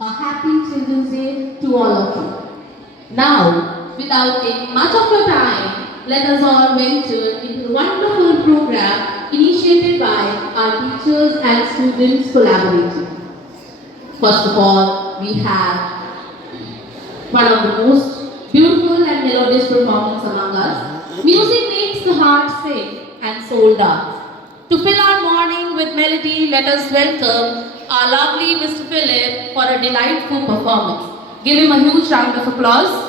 A happy Children's Day to all of you. Now, without taking much of your time, let us all venture into the wonderful program initiated by our teachers and students collaborating. First of all, we have one of the most beautiful and melodious performance among us. Music makes the heart sing and soul dance. To fill our morning with melody, let us welcome our lovely Mr. Philip for a delightful performance. Give him a huge round of applause.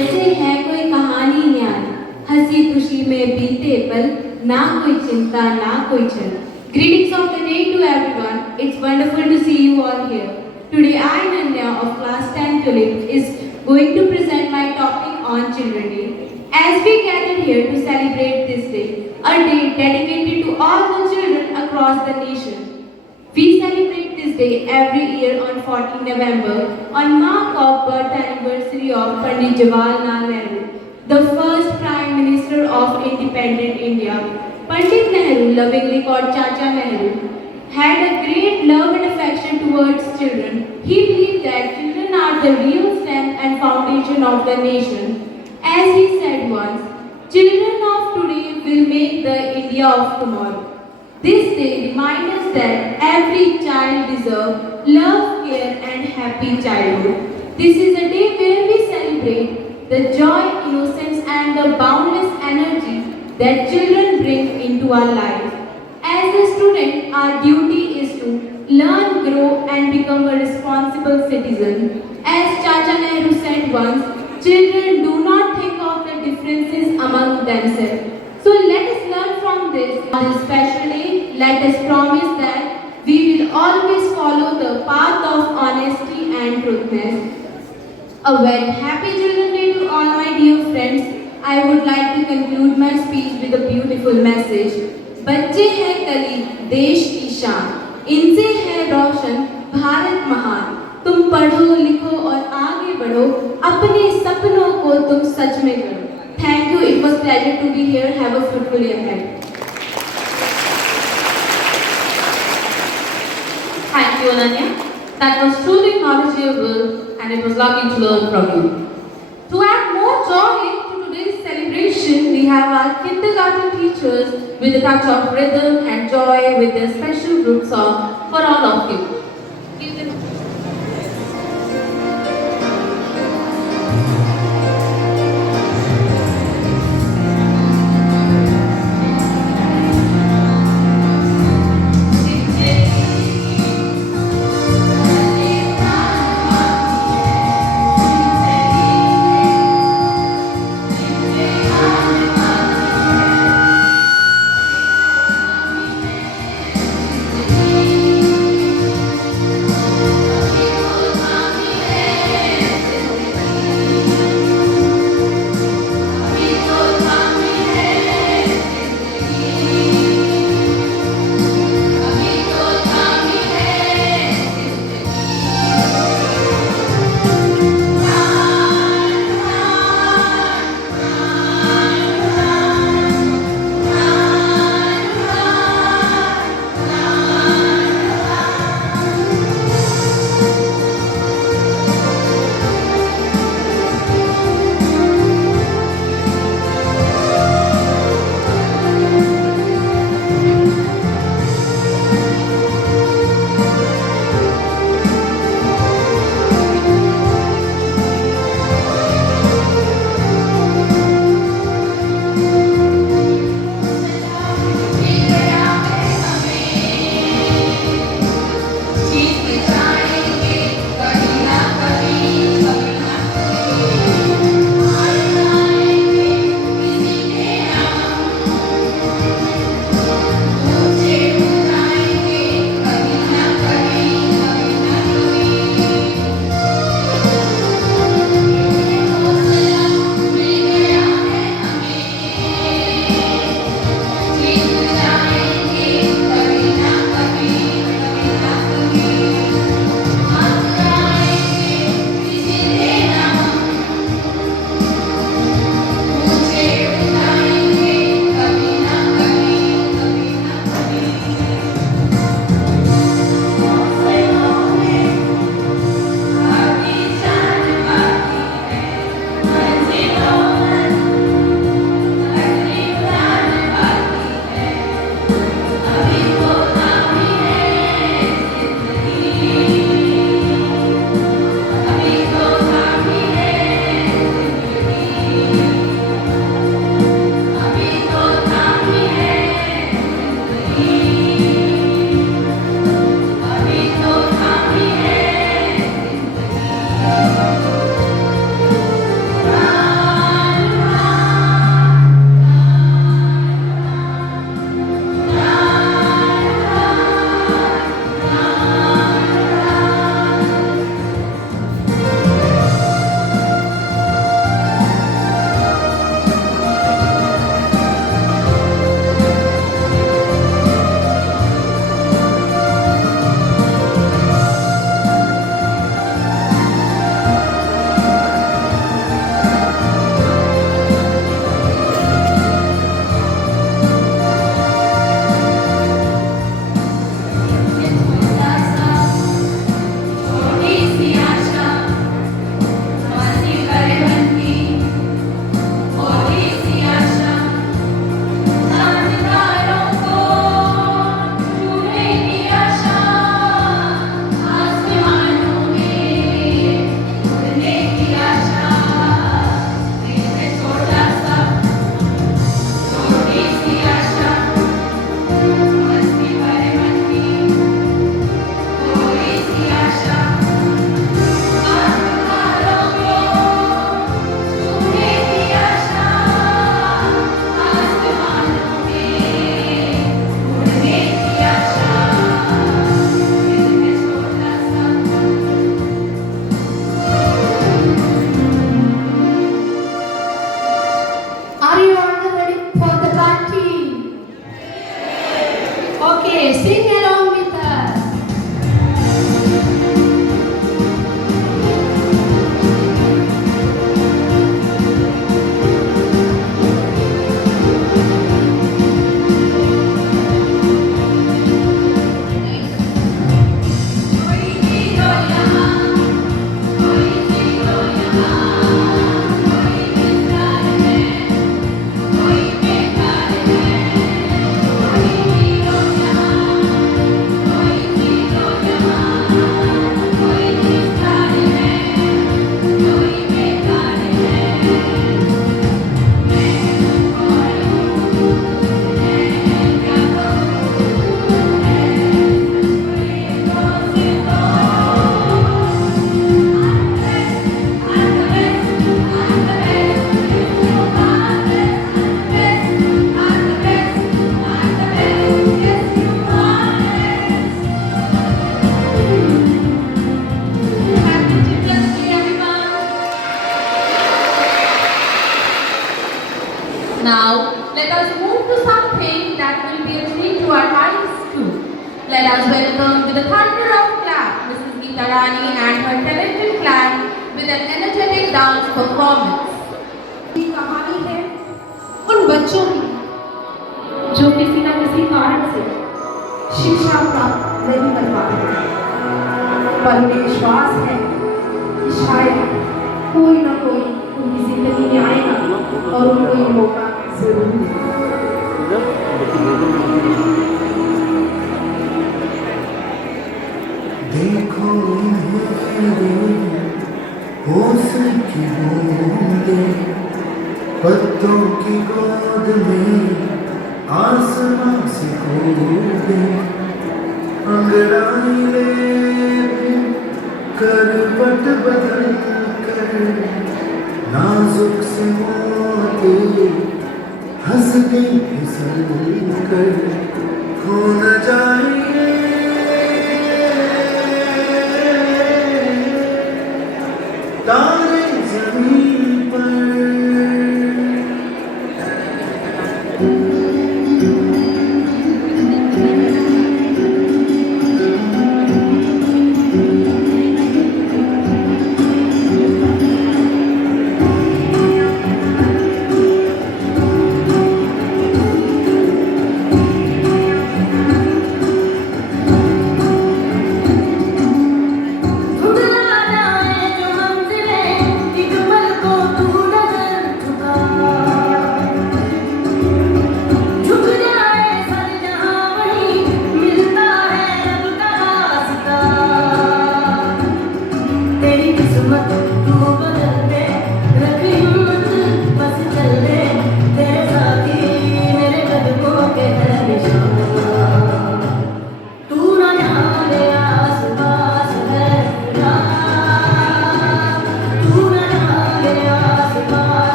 ऐसे है कोई कहानी न्यारी, हंसी खुशी में बीते पल, ना कोई चिंता ना कोई छल. Greetings of the day to everyone. It's wonderful to see you all here. Today I, Nanya of class 10 Tulip, is going to present my topic on Children's Day. As we gathered here to celebrate this day, a day dedicated to all the children across the nation. We celebrate this day every year on 14 November on mark of birth anniversary of Pandit Jawaharlal Nehru, the first Prime Minister of independent India. Pandit Nehru, lovingly called Chacha Nehru, had a great love and affection towards children. He believed that children are the real strength and foundation of the nation. As he said once, children of today will make the India of tomorrow. This day reminds us that every child deserves love, care and happy childhood. This is a day where we celebrate the joy, innocence and the boundless energy that children bring into our lives. As a student, our duty is to learn, grow and become a responsible citizen. As Chacha Nehru said once, children do not think of the differences among themselves. So let us learn from this. On this special day, let us promise that we will always follow the path of honesty and truthness. A very happy Children's Day to all my dear friends. I would like to conclude my speech with a beautiful message. बच्चे हैं कली देश की शान, इनसे है रोशन भारत महान. तुम पढ़ो लिखो और आगे बढ़ो, अपने सपनों को तुम सच में करो. Thank you. It was a pleasure to be here. Have a fruitful year ahead. Thank you, Ananya. That was truly knowledgeable and it was lovely to learn from you. To add more joy to today's celebration, we have our kindergarten teachers with a touch of rhythm and joy with their special group song for all of you. Give them Okay, sing along with us. Happy Children's Day, everyone. Now, let us move to something that will be a treat to our eyes too. Let us welcome with a thunder of clap Mrs. Geeta Rani and her talented clan with an energetic dance performance. ये कहानी है उन बच्चों की जो किसी न किसी कारण से शिक्षा प्राप्त नहीं कर पा रहे पर उन्हें विश्वास है कि शायद कोई ना कोई उनकी जिंदगी में आएगा और उनको ये मौका जरूर मिलेगा। देखो होश की बूंदे पत्तों की गोद में आसमां से कूदे अंगड़ाई ले करवट बदल कर नाजुक से मोती हंसती फिसल कर खो न जाए तारे जमीन पर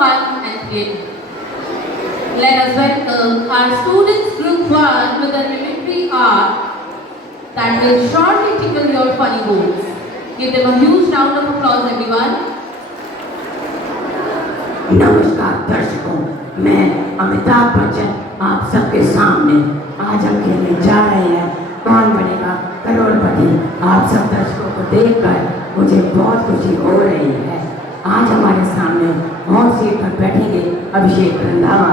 fun and creativity. Let us welcome our students group 1 with a mimicry art that will surely tickle your funny bones. Give them a huge round of applause, everyone. नमस्कार दर्शकों, मैं अमिताभ बच्चन आप सबके सामने आज हम खेलने जा रहे हैं कौन बनेगा करोड़पति। आप सब दर्शकों को देखकर मुझे बहुत खुशी हो रही है। आज हमारे सामने हॉट सीट पर बैठेंगे अभिषेक रंधावा।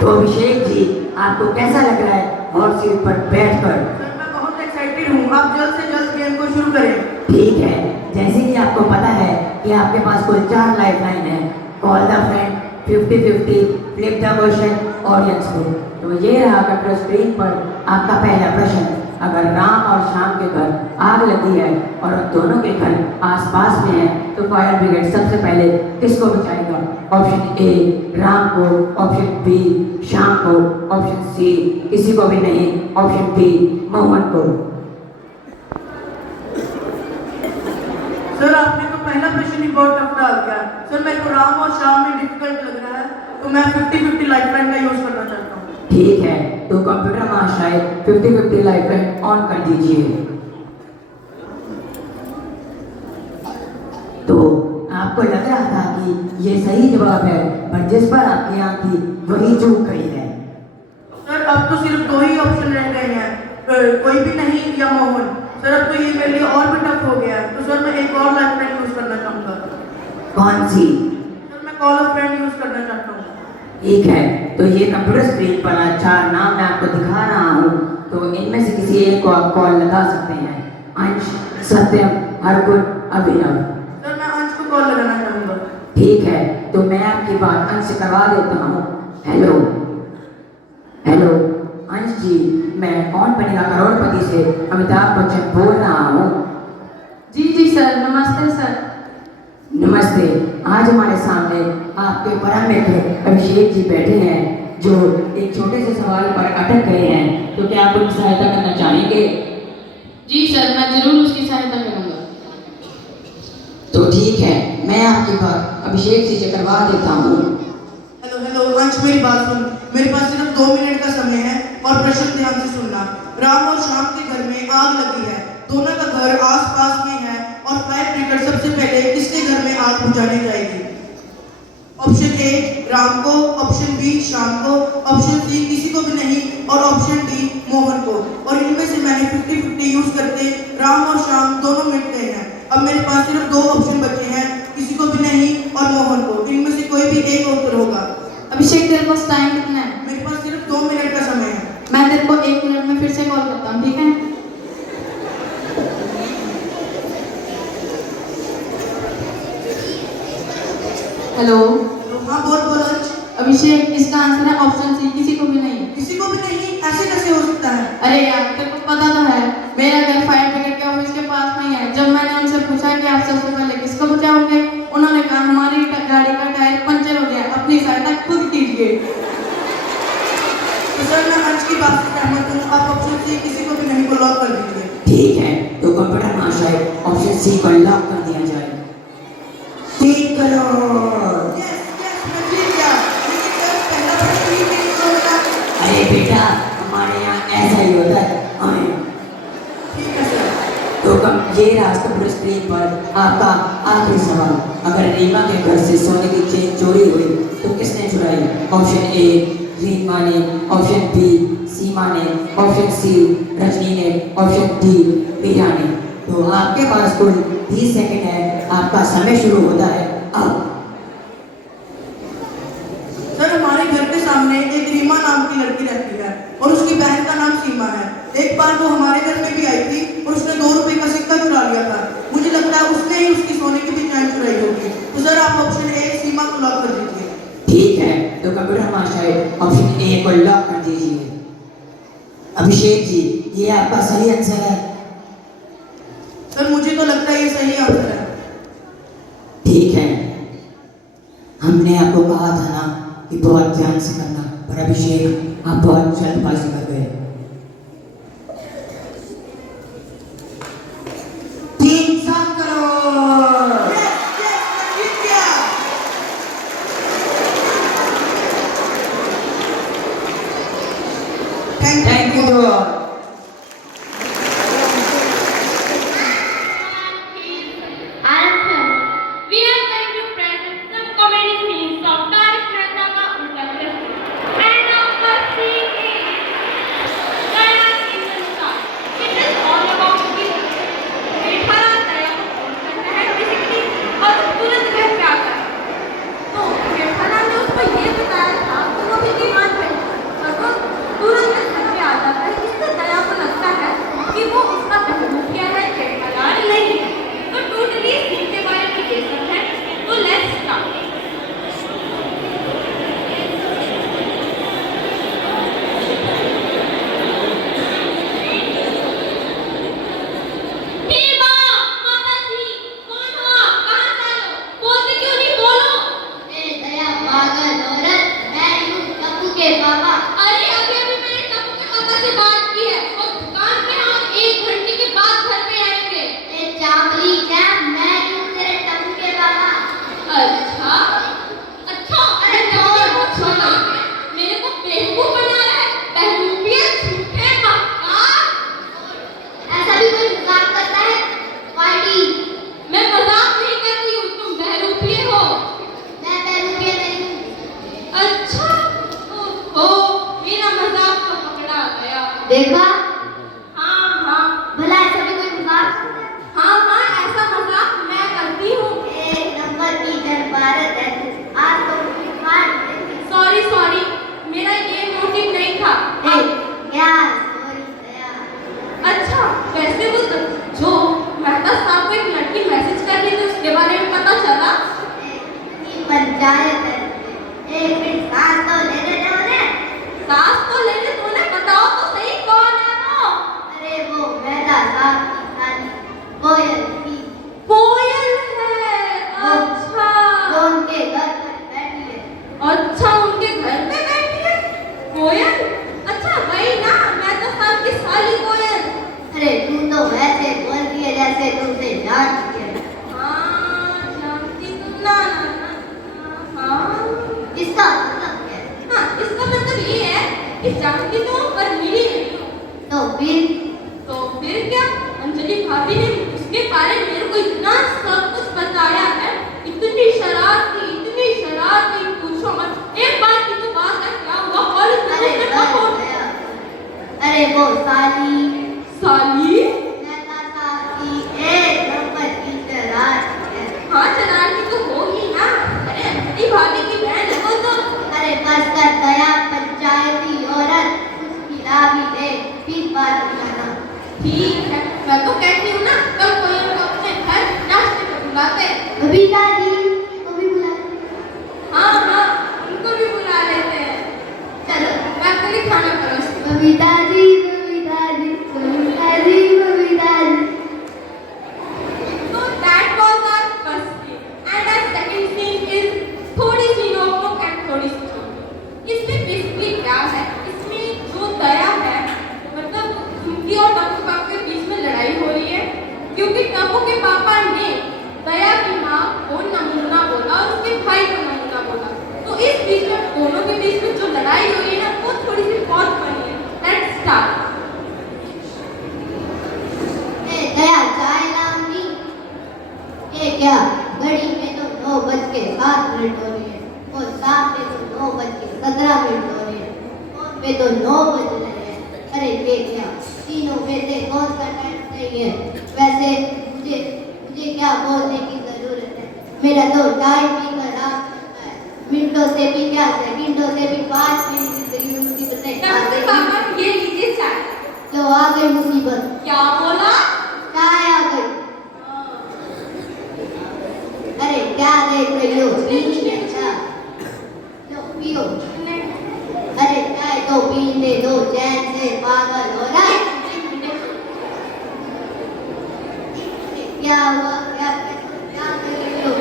तो अभिषेक जी, आपको कैसा लग रहा है हॉट सीट पर बैठकर? सर मैं बहुत एक्साइटेड हूँ। आप जल्द से जल्द गेम को शुरू करें। ठीक है, जैसे कि आपको पता है कि आपके पास कुल 4 लाइफलाइन है। Call the friend, 50-50, flip the question, audience को। तो ये रहा कंप्यूटर स्क्रीन पर आपका पहला प्रश्न। अगर राम और श्याम के घर आग लगी है और उन दोनों के घर आसपास में है तो फायर ब्रिगेड सबसे पहले किसको बचाएगा? ऑप्शन ए राम को, ऑप्शन बी श्याम को, ऑप्शन सी किसी को भी नहीं, ऑप्शन डी मोहन को। सर आपने तो पहला प्रश्न ही बहुत टफ डाल दिया। सर मेरे को राम और श्याम में डिफिकल्ट लग रहा है, तो मैं 50-50 लाइफलाइन का यूज करना चाहता हूँ। ठीक है, तो कंप्यूटर महाशय 50-50 लाइफलाइन ऑन कर दीजिए। तो आपको लग रहा था कि ये सही जवाब है, पर जिस पर आपकी आंख थी वही चूक गई है। सर अब तो सिर्फ 2 ही ऑप्शन रह गए हैं, कोई भी नहीं या मोहन। सर अब तो ये मेरे लिए और भी टफ हो गया है, तो सर मैं एक और लाइफलाइन यूज करना चाहूँगा। कौन सी? सर मैं कॉल अ फ्रेंड यूज करना चाहता हूँ। ठीक है, तो ये कंप्यूटर स्क्रीन पर 4 नाम मैं आपको दिखा रहा हूँ, तो इनमें से किसी एक को आप कॉल लगा सकते हैं। अंश, सत्यम, हरगुण, अभिनव। सर मैं अंश को कॉल लगाना चाहूँगा। ठीक है, तो मैं आपकी बात अंश से करवा देता हूँ। हेलो हेलो अंश जी, मैं कौन बनेगा करोड़पति से अमिताभ बच्चन बोल रहा हूँ। जी सर, नमस्ते सर। नमस्ते। आज हमारे सामने आपके परम मित्र अभिषेक जी बैठे हैं जो एक छोटे से सवाल पर अटक गए हैं, तो क्या आप उनकी सहायता करना चाहेंगे? जी सर, मैं जरूर उसकी सहायता करूंगा। तो ठीक है, मैं आपकी बात अभिषेक जी से करवा देता हूँ। हेलो हेलो अंश, मेरी बात सुन। मेरे पास सिर्फ 2 मिनट का समय है और प्रश्न ध्यान से सुनना। राम और श्याम के घर में आग लगी है, दोनों का घर आस पास में है और फायर ब्रिगेड सबसे पहले किसके घर में आग बुझाने जाएगी? ऑप्शन ए राम को, ऑप्शन बी श्याम को, ऑप्शन सी किसी को भी नहीं और ऑप्शन डी मोहन को। और इनमें से मैंने 50-50 यूज करके राम और श्याम दोनों मिट गए हैं। अब मेरे पास सिर्फ 2 ऑप्शन बचे हैं, किसी को भी नहीं और मोहन को। इनमें से कोई भी एक उत्तर होगा। अभिषेक, तेरे पास टाइम कितना है? मेरे पास सिर्फ 2 मिनट का समय है। मैं तेरे को 1 मिनट में फिर से कॉल करता हूँ, ठीक है? हेलो तो हाँ बोल अंश। अभिषेक, इसका आंसर है ऑप्शन सी, किसी को भी नहीं। किसी को भी नहीं? ऐसे कैसे हो सकता है? अरे यार, तेरे को पता तो है मेरा घर फायर ब्रिगेड के ऑफिस के पास में ही है। जब मैंने उनसे पूछा कि आप सबसे पहले किसको बचाओगे, उन्होंने कहा हमारी गाड़ी का टायर पंचर हो गया, अपनी सहायता खुद कीजिए। तो सर मैं अंश की बात से सहमत हूँ। आप ऑप्शन सी किसी को भी नहीं को लॉक कर दीजिए। ठीक है, तो कंप्यूटर महाशय ऑप्शन सी को लॉक कर दिया जाए। 3 करोड़। यस मैं जीत गया। लेकिन सर पहला प्रश्न ही नहीं होगा। अरे बेटा, हमारे यहाँ ऐसा ही होता है। ठीक है सर। तो ये रहा कंप्यूटर स्क्रीन पर आपका आखिरी सवाल। अगर रीमा के घर से सोने की चेन चोरी हुई तो किसने चुराई? ऑप्शन ए रीमा ने, ऑप्शन बी सीमा ने, ऑप्शन सी रजनी ने, ऑप्शन डी मीरा ने। तो आपके पास कुल 30 सेकंड है, आपका समय शुरू होता है अब। सर हमारे घर के सामने एक रीमा नाम की लड़की रहती है और उसकी बहन का नाम सीमा है। एक बार वो हमारे घर में भी आई थी और उसने 2 रुपए का सिक्का चुरा लिया था। मुझे लगता है उसने ही उसकी सोने की भी चैन चुराई होगी। तो सर आप ऑप्शन ए सीमा को लॉक कर दीजिए। ठीक है, तो कंप्यूटर महाशय ऑप्शन ए को लॉक कर दीजिए। अभिषेक जी, ये आपका सही आंसर है। सर मुझे तो लगता है ये सही आंसर है। ठीक है, हमने आपको कहा था ना कि बहुत ध्यान से करना, पर और अभिषेक आप बहुत जल्दबाजी कर गए। 300 crore. Thank you. We are going to present some comedy scenes of Tarak Mehta Ka Ulta Chashma. And our first scene is Daya in the Star. It is all about the Jethalal Daya को फोन करता है बेसिकली और तुरंत घर पे आता है। तो जेठालाल ने उसको ये बताया था कि वो भी बीमार है और वो तुरंत घर पे आ जाता है। इससे दया को लगता है कि वो उसका बहनोइया है, जेठालाल नहीं है। तो टोटली सीन के बारे में ये सब है। तो लेट्स स्टार्ट। देखा? हाँ, भला ऐसा भी कोई मजाक? ऐसा मजाक मैं करती हूँ। एक नंबर की भारत है। आज तो मुझे मार देंगे। सॉरी, मेरा ये मोटिव नहीं था। क्या सॉरी दया? अच्छा, वैसे वो जो मेहता साहब को एक लड़की मैसेज कर रही थी उसके बारे में पता चला? इतनी पंचायत है। एक मिनट सांस तो लेने दो ने। सांस तो लेने दो ने, बताओ तो सही कौन है वो? अरे वो मेहता साहब की साली कोयल थी। कोयल है। अच्छा, वो उनके घर पर बैठी है। अच्छा उनके घर पे बैठी है कोयल। अच्छा वही ना, मेहता साहब की साली कोयल। अरे तू तो वैसे बोलती है जैसे तुमसे जानती है। हाँ जानती तुम ना। हाँ इसका मतलब क्या है? हाँ, इसका मतलब ये है कि जानती तो पर मिली नहीं। तो फिर क्या? अंजलि भाभी ने उसके बारे में मेरे को इतना सब कुछ बताया है। इतनी शरारती पूछो मत। एक बार की तो बात है, क्या हुआ कॉलेज में अरे उसने कहा दया, अरे वो साली मेहता साहब की एक नंबर की शरारती है। हाँ शरारती तो होगी ना। अरे अंजलि भाभी की बहन है वो तो। अरे बस कर दया, पंचायती औरत कुछ खिला भी दे फिर बात करना। ठीक है, मैं तो कहती हूँ ना कल कोई उनको अपने घर नाश्ते पे बुलाते। बबीता जी को भी बुला लो। हाँ, उनको भी बुला लेते हैं। चलो मैं अकेले खाना परोसती हूँ। बबीता ji. So that was our first scene, and our second scene is थोड़ी सी नोक एंड थोड़ी सी चोट। इसमें बेसिकली क्या है, इसमें जो दया है मतलब उनकी और टप्पू पापा के बीच में लड़ाई हो रही है क्योंकि टप्पू के पापा ने दया की माँ को नमूना बोला और उसके भाई को नमूना बोला। तो इस बीच में दोनों के बीच में जो लड़ाई हो रही है ना वो थोड़ी सी बहुत फनी है। Let's start. दया चाय लाऊंगी। ये क्या, घड़ी में तो 9:07 हो रही है और सामने तो 9:17 हो रही है। फोन पे तो 9 बज रहे हैं। अरे ये क्या, तीनों में से कौन सा टाइम सही है? वैसे मुझे क्या बोलने की जरूरत है? मेरा तो टाइम भी खराब चलता है। मिनटों से भी क्या, सेकंडों से भी 5 मिनट जिंदगी में मुसीबतें टप्पू पापा ये लीजिए चाय। तो आ गई मुसीबत। क्या बोला? चाय आ गई। अरे क्या देख रही हो? पीनी है क्या? लो पियो। अरे चाय तो पीने दो चैन से, पागल हो रहा है। क्या हुआ? क्या कर रही हो?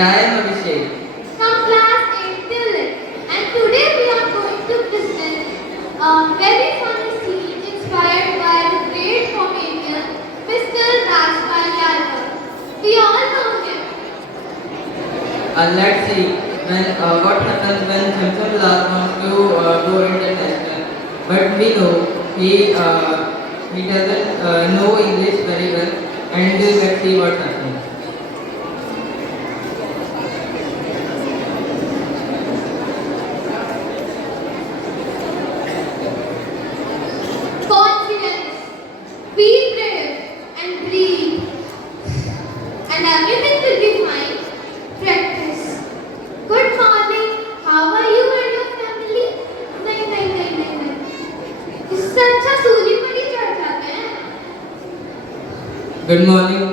And I am Abhishek. From class 8 till 8. And today we are going to present a very funny scene inspired by the great comedian Mr. Rajpal Yadav. We all know him. Let's see what happens when Samson Lal wants to go international. But we know he doesn't know English very well, and let's see what happens. Confidence. Be brave and breathe. And everything will be fine. Practice. Good morning. How are you and your family? नहीं. इससे अच्छा सूली पर ही चढ़ जाते हैं. Good morning.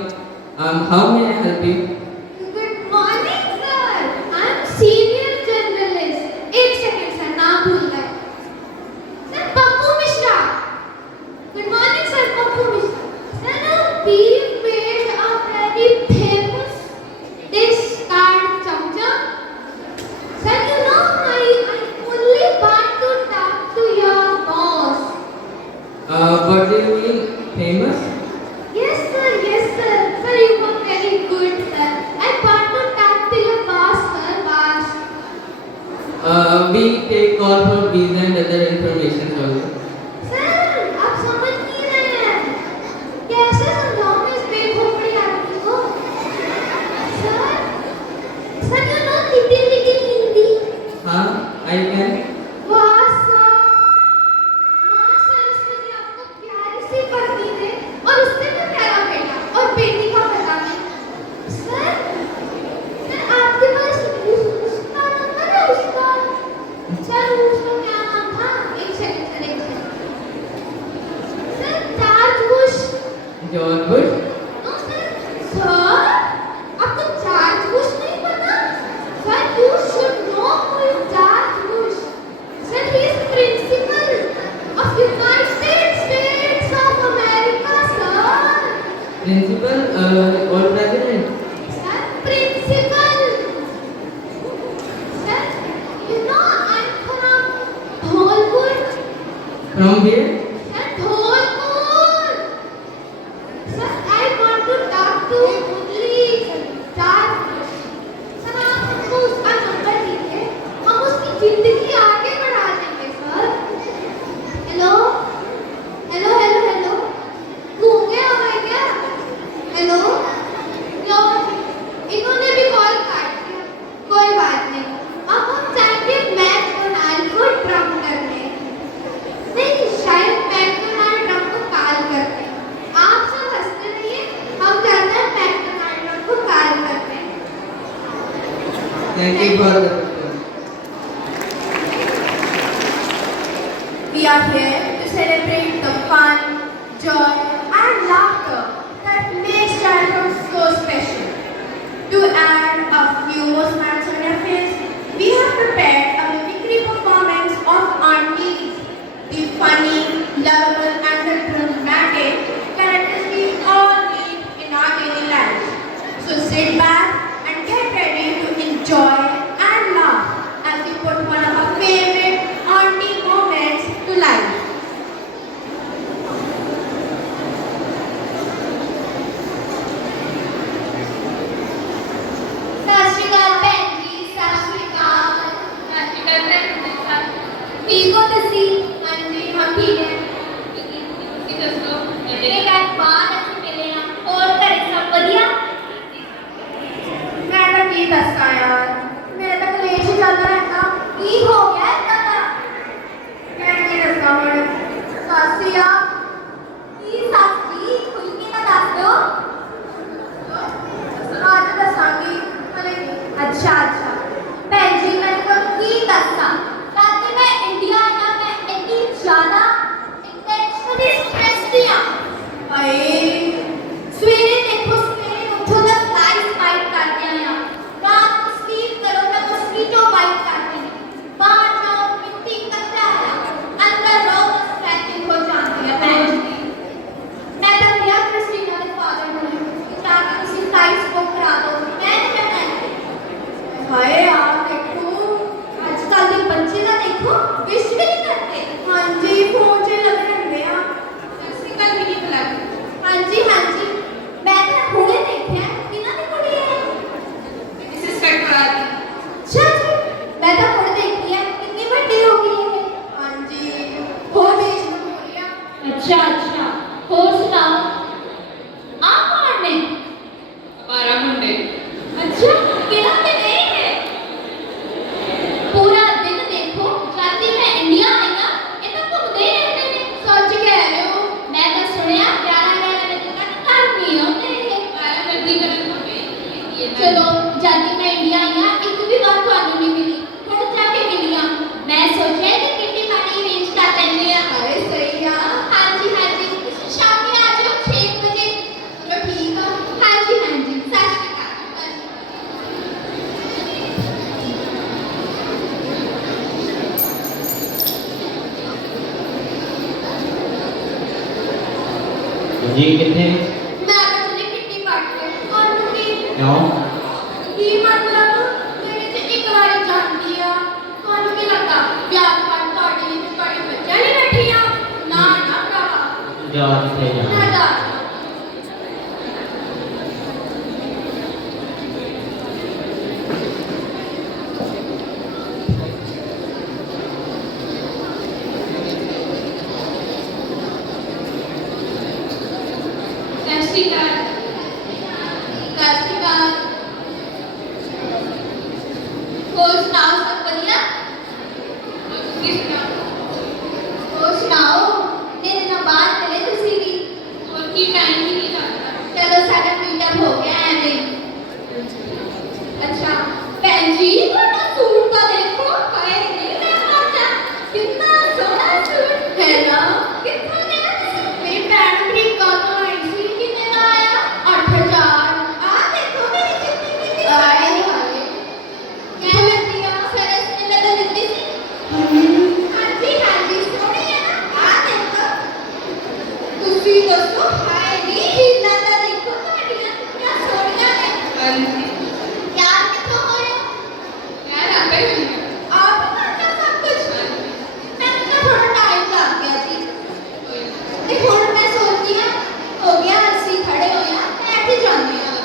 How may I help you? Good morning, sir. I'm senior journalist. एक second sir, नाम भूल गए. सर Pappu Mishra. Good morning, sir. Pappu Mishra. Sir, we made a very famous dish called chamcham. Sir, you know I only want to talk to your boss. What do you mean famous? Yes, sir. Yes, sir. Sir, you were very good, sir. I want to talk to your boss, sir. Boss. We take call for visa and other information also. Sir, आप समझ नहीं रहे हैं. कैसे समझाऊं मैं इस बेखोपड़ी आदमी को? Sir, sir you know little Hindi. हाँ, I can. वाह सर. माँ सरस्वती आपको प्यारी सी पत्नी दे और उससे भी प्यारा बेटा और बेटी का पता नहीं. सर, सर आपके पास उसका नंबर है उसका. सर उसका क्या नाम था? एक सेकंड सर, एक second. Sir George Bush. George Bush. No sir. Sir आपको जॉर्ज बुश नहीं पता? Sir you should know who is George Bush. Sir he is principal of United States of America sir. Principal or president? Sir principal. Sir you know I am from Dholpur. From where? Sir, Dholpur. Sir, I want to talk to only George Bush. Sir, आप हमको उसका नंबर दीजिए. हम उसकी जिंदगी आगे बढ़ा देंगे, sir. Hello, hello, hello, hello. गूंगे हो गए क्या? हेलो, लो, इन्होंने भी कॉल काट दिया. कोई बात नहीं. अब हम जाएंगे मैकडोनाल्ड को ट्रम्प करने. नहीं, शायद मैकडोनाल्ड ट्रम्प को कॉल करते हैं. आप सब हंसते रहिए. हम जाते हैं मैकडोनाल्ड ट्रम्प को कॉल करते हैं. Thank you for the question. We are here to celebrate the fun, joy, and laughter that makes childhood so special. To add a few more smiles on your face, we have prepared a mimicry performance of aunties, the funny, lovable, and the dramatic characters we all meet in our daily lives. So sit back and get ready to enjoy and laugh as we put one of our favorite auntie moments to life. सत श्री अकाल भैन जी. सत श्री अकाल. ठीक हो तुसी? हाँ जी, हम ठीक हैं. एक बार ਅਸੀਂ ਮਿਲੇ ਆ. ਹੋਰ ਘਰੇ ਸਭ ਵਧੀਆ? मैं तो की दसा यार, मेरा तो कलेश ही चलता रहता. ਕੀ ਹੋ ਗਿਆ ਇਦਾਂ ਦਾ? मैं की दसा हुण सासी आ ਕੀ ਸੱਚ ਜੀ? ਖੁੱਲ ਕੇ ਤਾਂ ਦੱਸ ਦਿਓ. आज दसांगी भले. अच्छा अच्छा. भैन जी मैं को की दसा. राती मैं इंडिया आया. मैं इतनी ज्यादा इंटेंशनली स्ट्रेस्ड थी. हाय सवेरे देखो, सवेरे उठो तो फ्लाइज बाइट करते हैं. रात को स्लीप करो तो मस्कीटो बाइट करते हैं. अच्छा केड़ा ते नहीं है पूरा दिन देखो जाती मैं इंडिया आई ना ये तो घूमते ही रहते ने सच कह रहे हो मैं तो सुनया 11 बजे तक काम नहीं होते हैं 12 बजे करन होवे चलो जाती मैं इंडिया आई ना एक भी बात ਤੁਹਾਨੂੰ नहीं मिली ਹੁਣ जाके मिलिया मैं सोचा कि कितनी पार्टी अरेंज कर लेंगे अरे सही है हाँ जी शाम में आ जाओ 6 बजे चलो ठीक है हाँ जी सत श्री अकाल जी कितने मैं तो चली कितनी पार्टी और की क्यों की मतलब मेरे से एक बारी जानती है ਤੁਹਾਨੂੰ ਕੀ ਲੱਗਦਾ ਵਿਆਹ ਤੋਂ ਬਾਅਦ ਤੁਹਾਡੇ ਲਈ ਤੁਹਾਡੇ ਬੱਚਿਆਂ ਲਈ ਬੈਠੀ ਆ ਨਾ ਭਰਾਵਾ जा कितने ਨਾ जा ਜਾ ਸਤਿ ਸ਼੍ਰੀ ਅਕਾਲ ਹੋਰ ਸੁਣਾਓ ਸਭ ਵਧੀਆ ਹੋਰ ਸੁਣਾਓ ਮੇਰੇ ਨਾਲ ਬਾਤ ਕਰੇ ਤੁਸੀਂ ਵੀ ਹੋਰ ਕੀ ਟਾਈਮ ਹੀ ਨਹੀਂ ਲੱਗਦਾ ਚਲੋ ਸਾਡਾ ਮੀਟਅਪ ਹੋ ਗਿਆ ਐਵੇਂ ਅੱਛਾ ਭੈਣ ਜੀ ਤੁਹਾਡਾ ਸੂਟ ਤਾਂ ਦੇਖੋ ਹਾਏ ਨਹੀਂ ਮੈਂ ਮਾਚਾ ਕਿੰਨਾ ਸੋਹਣਾ ਸੂਟ ਹੈ ਨਾ ਕਿੱਥੋਂ ਲਿਆ ਤੁਸੀਂ ਮੇਰੀ ਭੈਣ ਅਮਰੀਕਾ ਤੋਂ ਆਈ ਸੀ ਕਿੰਨੇ ਦਾ ਆਇਆ 8000 ਆ ਦੇਖੋ ਮੇਰੀ ਚਿੱਟੀ ਕਿੰਨੀ ਆਏ ਹਾਏ क्या लगती है सरस ने मैं तो लिखती थी हाँ जी सोनी है ना आ देखो तुसी दोस्तों हाय नी हिरना दा देखो तुम्हारियां क्या सोनिया ने यार किथों होए यार आपे आप करना सब कुछ मैंने ना थोड़ा टाइम लग गया जी ते हुन मैं सोचती हां हो गया अस्सी खड़े होया बैठ जांदे हां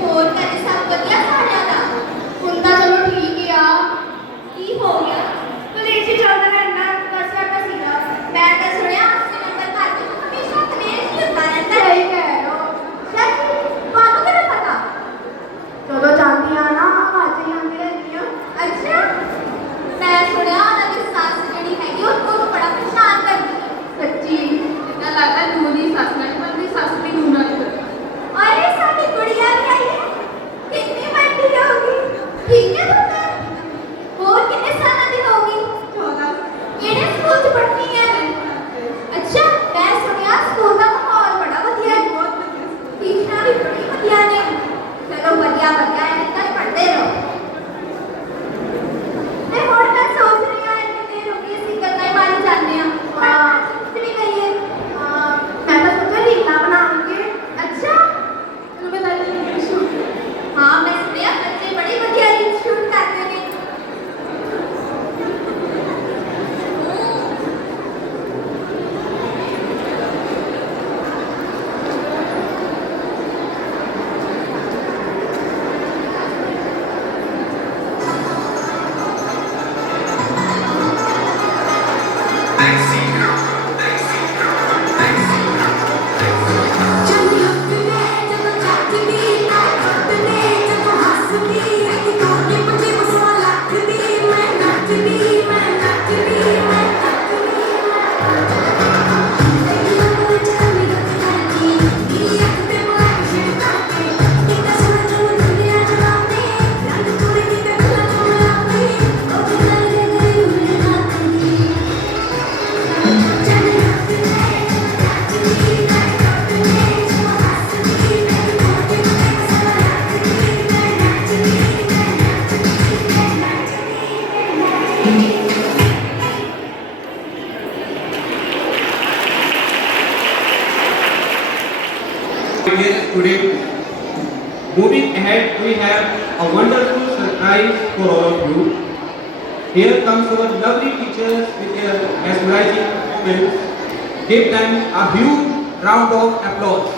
ਹੋਰ ਘਰੇ ਸਭ ਵਧੀਆ ਸਾਰਿਆਂ ਦਾ ਹੁਣ ਤਾਂ ਚਲੋ ਠੀਕ ਆ ਕੀ ਹੋ ਗਿਆ ਕਲੇਜੀ ਚੱਲਦਾ ਰਹਿਣਾ ਦੱਸਿਆ ਤਾਂ ਸੀਗਾ ਮੈਂ ਤਾਂ ਸੁਣਿਆ 80 ਨੰਬਰ ਘਰ ਚ ਹਮੇਸ਼ਾ ਕਲੇਜ ਹੀ ਹੁੰਦਾ ਰਹਿੰਦਾ ਸਹੀ ਕਹਿ ਰਹੇ ਹੋ ਸੱਚ ਤੁਹਾਨੂੰ ਕਿਵੇਂ ਪਤਾ ਜਦੋਂ ਜਾਂਦੀ ਆ ਨਾ ਆਵਾਜ਼ਾਂ ਹੀ ਆਉਂਦੀ ਰਹਿੰਦੀਆਂ ਅੱਛਾ ਮੈਂ ਸੁਣਿਆ ਉਹਨਾਂ ਦੀ ਸੱਸ ਜਿਹੜੀ ਹੈਗੀ ਉਹ ਨੂੰ ਬੜਾ ਪਰੇਸ਼ਾਨ ਕਰਦੀ ਹੈ ਸੱਚੀ ਇਦਾਂ ਲੱਗਦਾ ਨੂੰਹ ਦੀ ਸੱਸ ਨਾਲ ਬੰਦੀ ਸੱਸ ਦੀ ਨੂੰਹ ਨਾਲ अरे साडी गुड़िया भी आई है कितनी बड़ी होगी ठीक है तो और कितने साल की होगी 14 केड़े स्कूल च पढ़नी है अच्छा मैं सुनिया स्कूल का माहौल बड़ा बढ़िया है बहुत बढ़िया टीचर भी बड़ी बढ़िया ने चलो बढ़िया है इतना पढ़ते रहो मैं और मैं सोच रही हूं इतनी देर हो गई सी करना ही मारी जाने हां चली गई है मैं तो सोचा रीला बनाऊंगी अच्छा हाँ मैं सुनिया बच्चे बड़ी बढ़िया रील शूट करते हैं Dear students, moving ahead, we have a wonderful surprise for all of you. Here comes our lovely teachers with their mesmerizing performance. Give them a huge round of applause.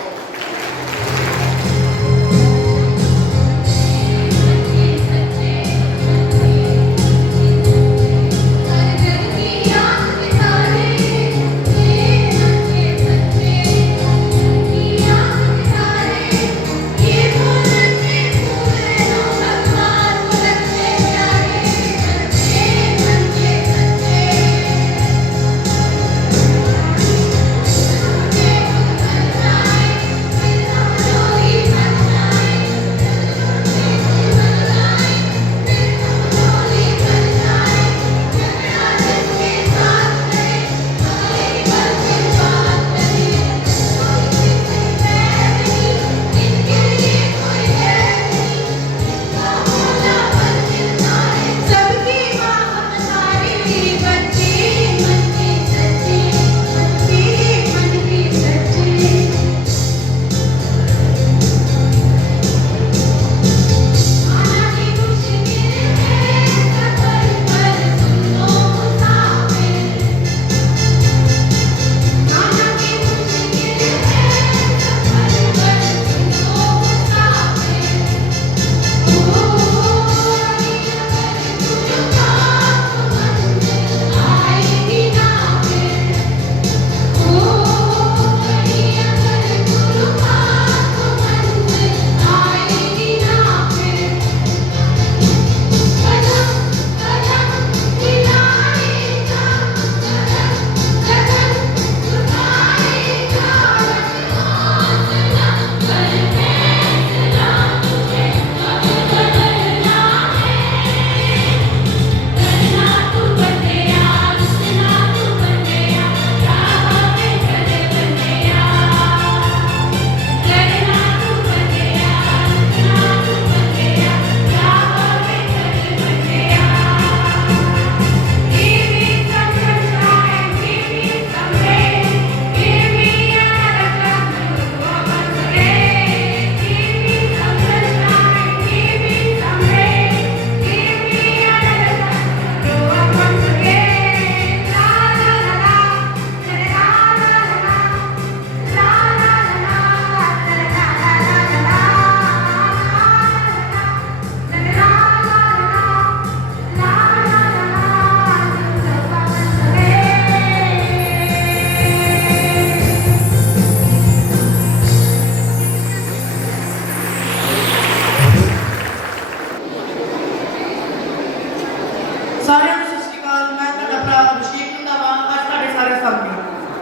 ਸਾਰਿਆਂ ਨੂੰ ਸਤਿ ਸ਼੍ਰੀ ਅਕਾਲ। ਮੈਂ ਤੁਹਾਡਾ ਭਰਾ ਅਭਿਸ਼ੇਕ ਰੰਧਾਵਾ ਅੱਜ ਤੁਹਾਡੇ ਸਾਰਿਆਂ ਸਾਹਮਣੇ।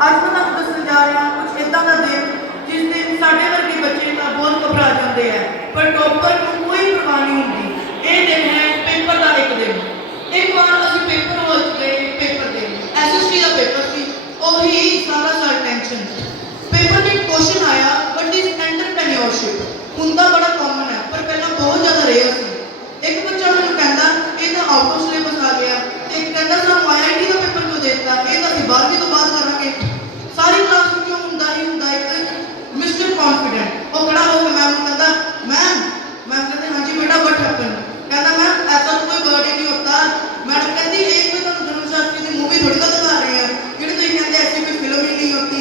ਅੱਜ ਮੈਂ ਤੁਹਾਨੂੰ ਦੱਸਣ ਜਾ ਰਿਹਾ ਕੁਝ ਇਦਾਂ ਦਾ ਦਿਨ ਜਿਸ ਦਿਨ ਸਾਡੇ ਵਰਗੇ ਬੱਚੇ ਤਾਂ ਬਹੁਤ ਘਬਰਾ ਜਾਂਦੇ ਆ, ਪਰ ਟੋਪਰ ਨੂੰ ਕੋਈ ਪਰਵਾਹ ਨਹੀਂ ਹੁੰਦੀ। ਇਹ ਦਿਨ ਹੈ ਪੇਪਰ ਦਾ ਇੱਕ ਦਿਨ। ਇੱਕ ਵਾਰ ਅਸੀਂ ਪੇਪਰ ਹਾਲ 'ਚ ਗਏ ਪੇਪਰ ਦੇਣ। ਐਸਐਸਟੀ ਦਾ ਪੇਪਰ ਸੀ, ਉਹੀ ਸਾਰਾ ਟੈਨਸ਼ਨ। ਪੇਪਰ ਵਿੱਚ ਕੁਐਸਚਨ ਆਇਆ, ਵਟ ਇਜ਼ ਐਂਟਰਪ੍ਰੈਨਿਓਰਸ਼ਿਪ। ਹੁੰਦਾ ਬੜਾ ਕਾਮਨ ਹੈ ਪਰ ਪਹਿਲਾਂ ਬਹੁਤ ਜ਼ਿਆਦਾ ਰੇਅਰ ਸੀ। ਇੱਕ ਬੱਚਾ ਮੈਨੂੰ ਕਹਿੰਦਾ ਇਹ ਤਾਂ ਆਊਟ ਆਫ ਸਿਲੇਬਸ ਆ ਗਿਆ, ਤੇ ਇੱਕ ਕਹਿੰਦਾ ਸਾਨੂੰ ਆਈਆਈਟੀ ਦਾ ਪੇਪਰ ਕਿਉਂ ਦੇ ਦਿੱਤਾ, ਇਹ ਤਾਂ ਅਸੀਂ 12ਵੀਂ ਤੋਂ ਬਾਅਦ ਕਰਾਂਗੇ। ਸਾਰੀ ਕਲਾਸ ਵਿੱਚ ਹੁੰਦਾ ਹੀ ਹੁੰਦਾ ਇੱਕ ਮਿਸਟਰ ਕੌਨਫੀਡੈਂਟ। ਉਹ ਖੜਾ ਹੋ ਕੇ ਮੈਮ ਨੂੰ ਕਹਿੰਦਾ मैम कहते हाँ जी बेटा व्हाट हैपेंड। कहता मैम ऐसा तो कोई वर्ड ही नहीं होता। मैडम कहती एक में तो धर्म शास्त्री की मूवी थोड़ी ना दिखा रहे हैं, जिन्हें तो ये कहते ऐसी कोई फिल्म ही नहीं होती।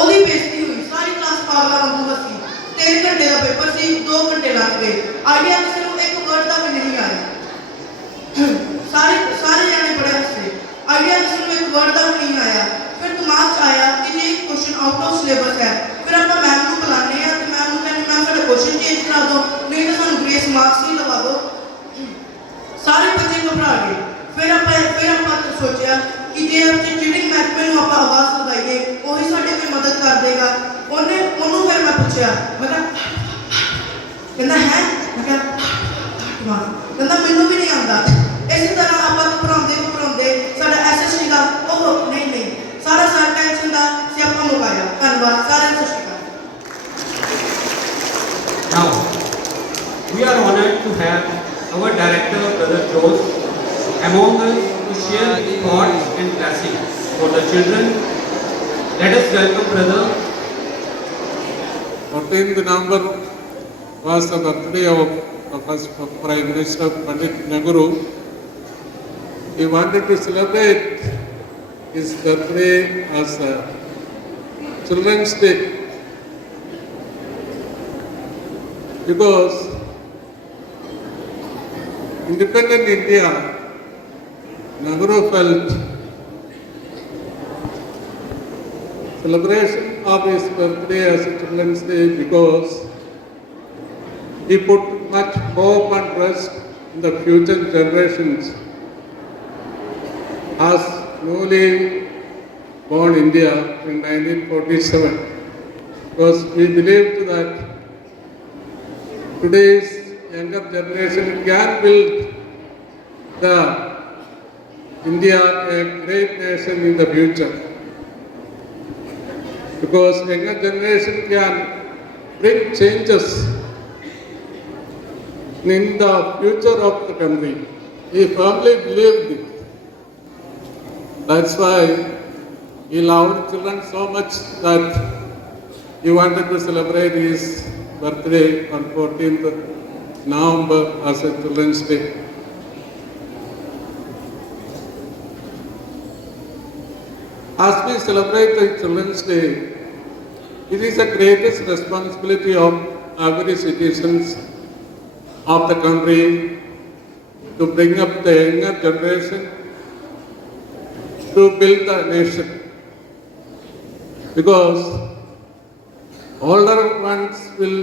ओदी बेइज्जती हुई, सारी क्लास पागल वांगू हसी। 3 घंटे का पेपर सी, 2 घंटे लग गए। आइडिया किसी को एक वर्ड का भी नहीं आया। सारे जाने बड़े हंसे। आइडिया किसी को एक वर्ड का भी नहीं आया। फिर दिमाग च आया कि ये क्वेश्चन आउट ऑफ सिलेबस है। फिर आप मैम को बुलाने हैं तो मैम को कहने मैम साढ़े क्वेश्चन चेंज करा दो, नहीं तो सानू ग्रेस मार्क्स ही लगा दो। सारे बच्चे घबरा गए। फिर आप सोचा कि जे आप चीटिंग महकमे में आप आवाज़ लगाइए वही साढ़े कोई मदद कर देगा। उन्होंने फिर मैं पूछा, मैं कहना है, मैं कहना मैनू भी नहीं आता। इसी तरह आप घबराते साढ़ा एसएसटी का नहीं सारा टेंशन का सियापा मुकाया। धन्यवाद सारे सत श्री अकाल। Now, we are honored to have our director, Brother Jose, among us to share thoughts and blessings for the children. Let us welcome Brother. 14th November was the birthday of the first Prime Minister Pandit Nehru. He wanted to celebrate his birthday as a Children's Day because independent India, Nehru felt celebration of his birthday as a Children's Day because he put much hope and trust in the future generations. As newly born India in 1947, because we believed that today's younger generation can build the India a great nation in the future. Because younger generation can bring changes in the future of the country. He firmly believed it. That's why he loved children so much that he wanted to celebrate his birthday on 14th November as a Children's Day. As we celebrate the Children's Day, it is the greatest responsibility of every citizen of the country to bring up the younger generation to build the nation. Because older ones will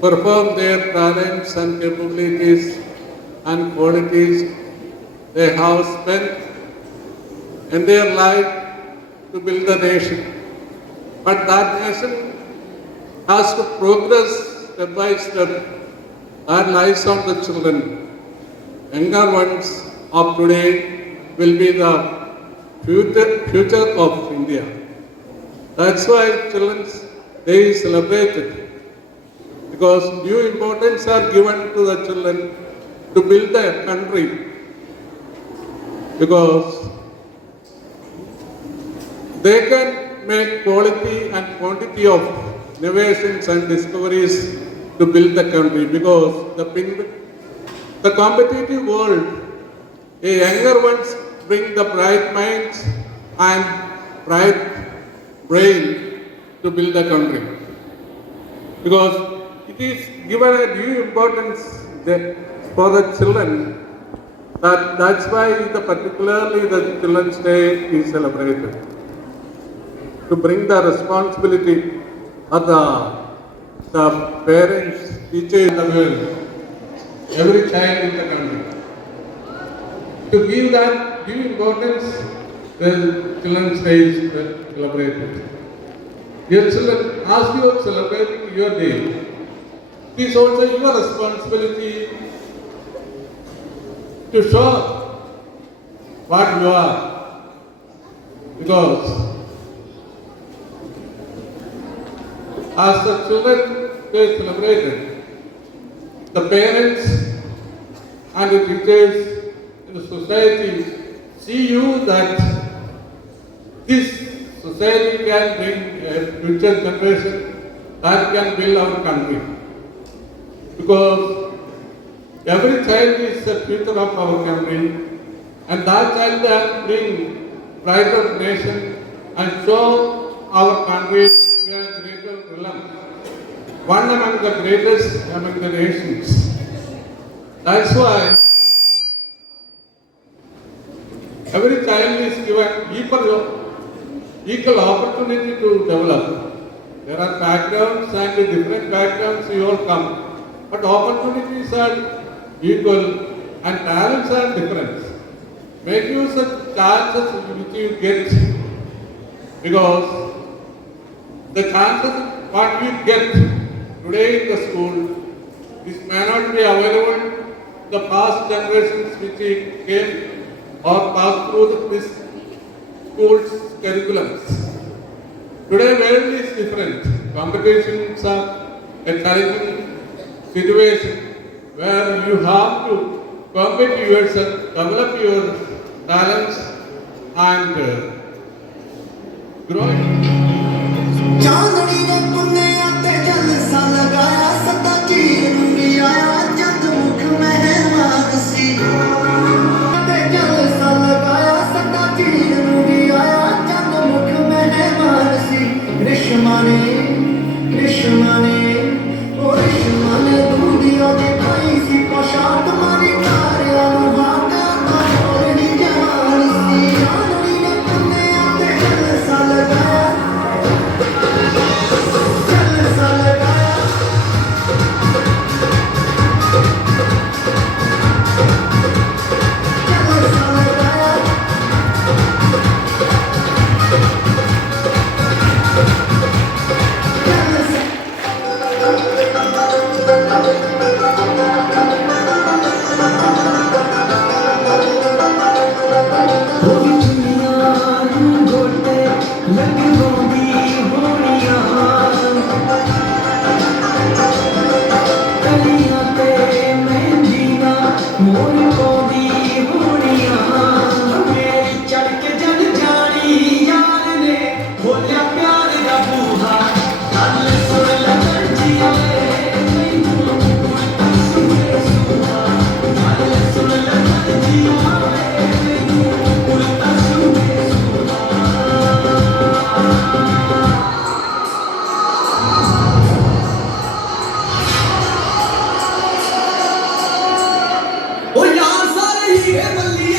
perform their talents and capabilities and qualities they have spent in their life to build the nation. But that nation has to progress step by step. That lies on the children. Younger ones of today will be the future of India. That's why Children's Day is celebrated, because due importance are given to the children to build the country. Because they can make quality and quantity of innovations and discoveries to build the country. Because the competitive world, a younger ones bring the bright minds and bright brain to build the country. Because it is given a due importance for the children. That's why particularly the Children's Day is celebrated. To bring the responsibility of the parents, teachers in the world, every child in the country. To give importance, the children says celebrate it. Your children, as you are celebrating your day, it is also your responsibility to show what you are. Because as the children were celebrated, the parents and the teachers in the society see you that this society can bring a future generation that can build our country. Because every child is the future of our country, and that child can bring pride of nation and show our country a greater realm, one among the greatest among the nations. That's why every child is given equal opportunity to develop. There are backgrounds and different backgrounds we all come, but opportunities are equal and talents are different. Make use of chances which you get, because the chances what you get today in the school, this may not be available the past generations which came or passed through this school's curriculums. Today world is different. Competitions are a challenging situation where you have to compete yourself, develop your talents and grow. चांदनी ने पुन्ने आते जलसा लगाया सदा चीर भी आया जद मुख मेहमान सी आते जलसा लगाया सदा चीर भी आया जद मुख मेहमान सी रिश्मा ने ओ रिश्मा ने दूधियों दे भाई सी पोशाक मारी कारिया भागा और ही जवान सी चांदनी ने पुन्ने आते जलसा लगाया ओ यार सारे हीरे मल्ली